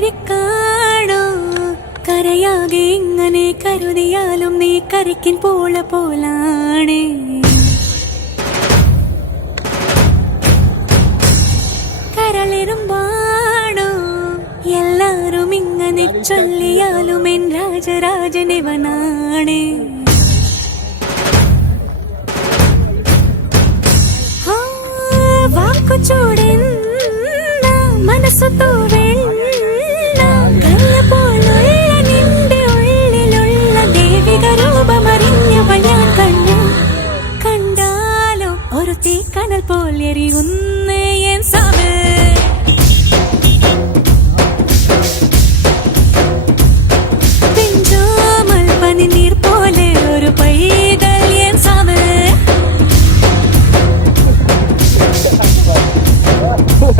ഒരുക്കാണോ കരയാകെ ഇങ്ങനെ കരുതിയാലും നീ കരയ്ക്കിൻ പോലാണ് കരളിരുമ്പാണോ എല്ലാരും ഇങ്ങനെ ചൊല്ലിയാലും എൻ രാജരാജനിവനാണ് വാക്കു ചൂടെന്ന മനസ്സു തൂവെണ്ണ കല്ല പോലുള്ള നിന്റെ ഉള്ളിലുള്ള ദേവിക രൂപമറിഞ്ഞവൾ ഞാൻ കണ്ടു കണ്ടാലോ ഒരു തീക്കനൽ പോലെറിയുന്നു